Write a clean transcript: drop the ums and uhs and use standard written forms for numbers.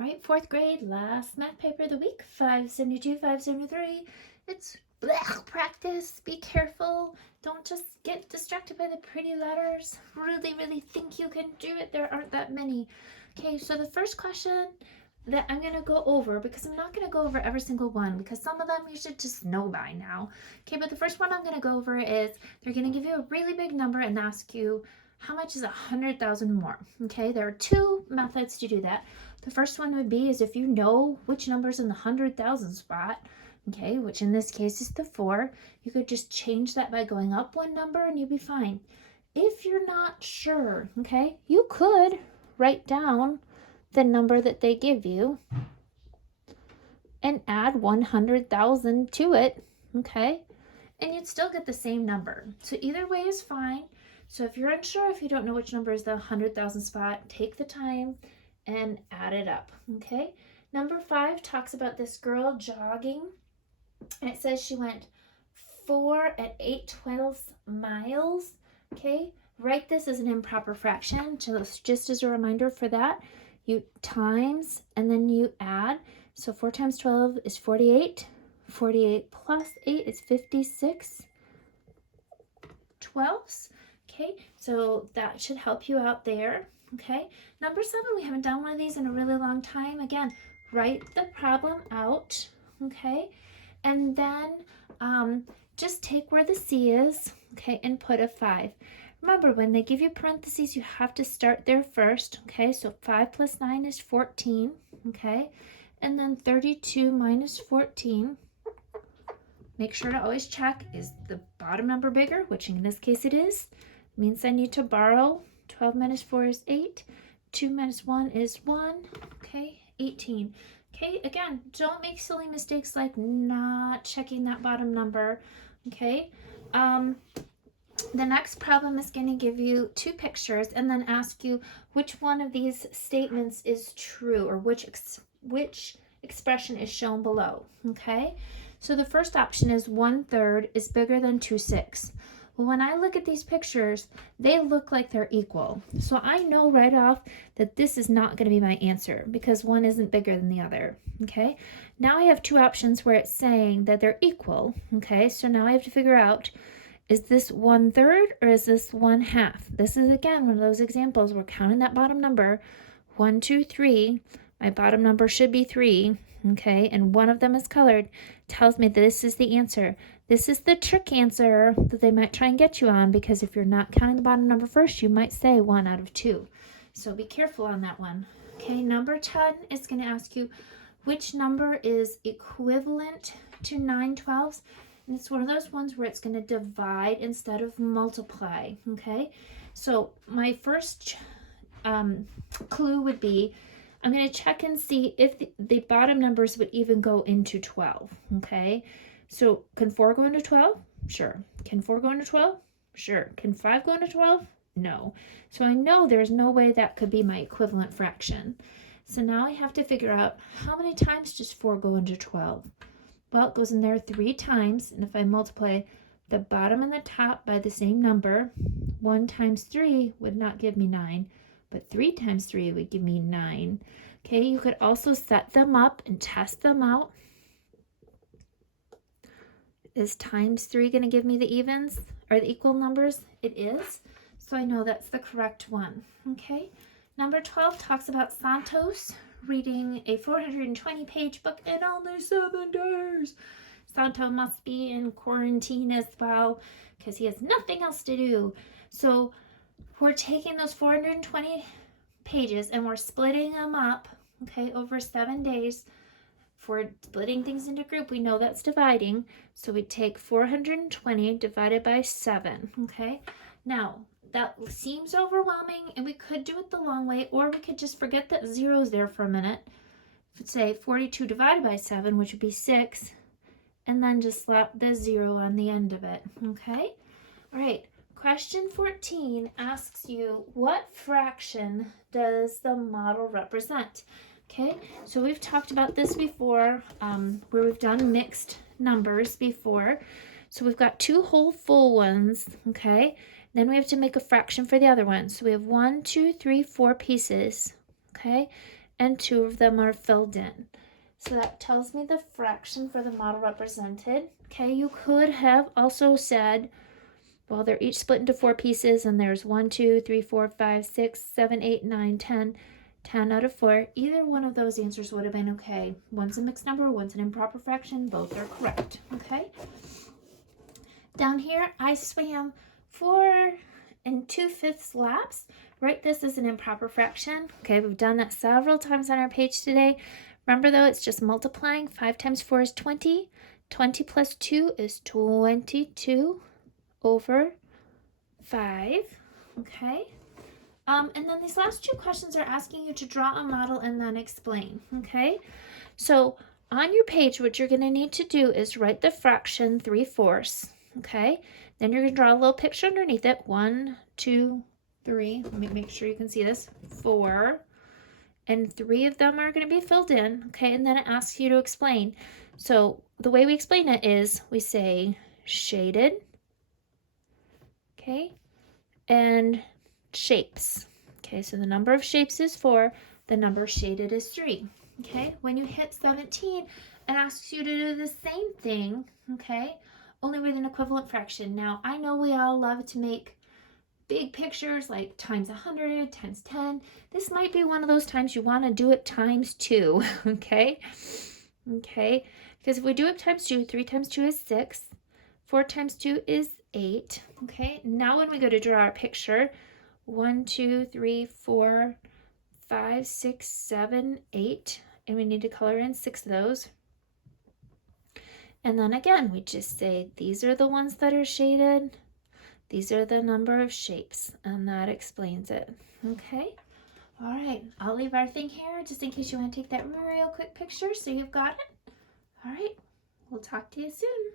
All right, fourth grade, last math paper of the week, 572, 573. It's practice. Be careful. Don't just get distracted by the pretty letters. Really, really think you can do it. There aren't that many. Okay, so the first question that I'm going to go over, because I'm not going to go over every single one, because some of them you should just know by now. Okay, but the first one I'm going to go over is they're going to give you a really big number and ask you, how much is 100,000 more? Okay, there are two methods to do that. The first one would be is if you know which number's in the 100,000 spot, okay, which in this case is the 4, you could just change that by going up one number and you'd be fine. If you're not sure, okay, you could write down the number that they give you and add 100,000 to it, okay, and you'd still get the same number. So either way is fine. So if you're unsure, if you don't know which number is the 100,000 spot, take the time and add it up, okay? Number 5 talks about this girl jogging, and it says she went 4 and 8/12 miles, okay? Write this as an improper fraction, just as a reminder for that. You times, and then you add. So 4 times 12 is 48. 48 plus 8 is 56 twelfths. Okay, so that should help you out there. Okay, number 7, we haven't done one of these in a really long time. Again, write the problem out, okay, and then just take where the C is, okay, and put a 5. Remember, when they give you parentheses, you have to start there first, okay, so 5 plus 9 is 14, okay, and then 32 minus 14. Make sure to always check, is the bottom number bigger, which in this case it is. Means I need to borrow. 12 minus 4 is 8. 2 minus 1 is 1. Okay, 18. Okay, again, don't make silly mistakes like not checking that bottom number. Okay, the next problem is going to give you 2 pictures and then ask you which one of these statements is true, or which expression is shown below. Okay, so the first option is 1/3 is bigger than 2/6. Well, when I look at these pictures, they look like they're equal. So I know right off that this is not going to be my answer because one isn't bigger than the other. Okay, now I have 2 options where it's saying that they're equal. Okay, so now I have to figure out, is this 1/3 or is this 1/2? This is again one of those examples. We're counting that bottom number. 1, 2, 3. My bottom number should be 3. Okay, and one of them is colored. Tells me this is the answer. This is the trick answer that they might try and get you on, because if you're not counting the bottom number first, you might say 1 out of 2. So be careful on that one. Okay, number 10 is going to ask you which number is equivalent to 9/12. And it's one of those ones where it's going to divide instead of multiply. Okay, so my first clue would be, I'm going to check and see if the bottom numbers would even go into 12, okay? So can 4 go into 12? Sure. Can 4 go into 12? Sure. Can 5 go into 12? No. So I know there's no way that could be my equivalent fraction. So now I have to figure out, how many times does 4 go into 12? Well, it goes in there 3 times, and if I multiply the bottom and the top by the same number, 1 times 3 would not give me 9. But 3 times 3 would give me 9. Okay, you could also set them up and test them out. Is times 3 going to give me the evens or the equal numbers? It is. So I know that's the correct one. Okay, number 12 talks about Santos reading a 420-page book in only 7 days. Santos must be in quarantine as well because he has nothing else to do. So we're taking those 420 pages and we're splitting them up, okay, over 7 days. For splitting things into group, we know that's dividing. So we take 420 divided by 7, okay? Now, that seems overwhelming, and we could do it the long way, or we could just forget that zero's there for a minute. Say 42 divided by 7, which would be 6, and then just slap the 0 on the end of it, okay? All right. Question 14 asks you, what fraction does the model represent? Okay, so we've talked about this before, where we've done mixed numbers before. So we've got 2 whole full ones, okay? Then we have to make a fraction for the other one. So we have 1, 2, 3, 4 pieces, okay? and 2 of them are filled in. So that tells me the fraction for the model represented. Okay, you could have also said, well, they're each split into 4 pieces, and there's 1, 2, 3, 4, 5, 6, 7, 8, 9, 10. 10 out of 4. Either one of those answers would have been okay. One's a mixed number, one's an improper fraction. Both are correct. Okay. Down here, I swam 4 2/5 laps. Write this as an improper fraction. Okay, we've done that several times on our page today. Remember though, it's just multiplying. 5 times 4 is 20. 20 plus 2 is 22 over 5. Okay. And then these last 2 questions are asking you to draw a model and then explain. Okay. So on your page, what you're going to need to do is write the fraction 3/4. Okay. Then you're going to draw a little picture underneath it. 1, 2, 3. Let me make sure you can see this. 4. And 3 of them are going to be filled in. Okay. And then it asks you to explain. So the way we explain it is we say shaded. Okay. And shapes. Okay. So the number of shapes is 4. The number shaded is 3. Okay. When you hit 17, it asks you to do the same thing. Okay. Only with an equivalent fraction. Now, I know we all love to make big pictures like times 100, times 10. This might be one of those times you want to do it times 2, okay? Okay, because if we do it times 2, 3 times 2 is 6. 4 times 2 is 8, okay? Now when we go to draw our picture, 1, 2, 3, 4, 5, 6, 7, 8, and we need to color in 6 of those. And then again, we just say these are the ones that are shaded. These are the number of shapes, and that explains it. Okay? All right, I'll leave our thing here just in case you want to take that real quick picture so you've got it. All right, we'll talk to you soon.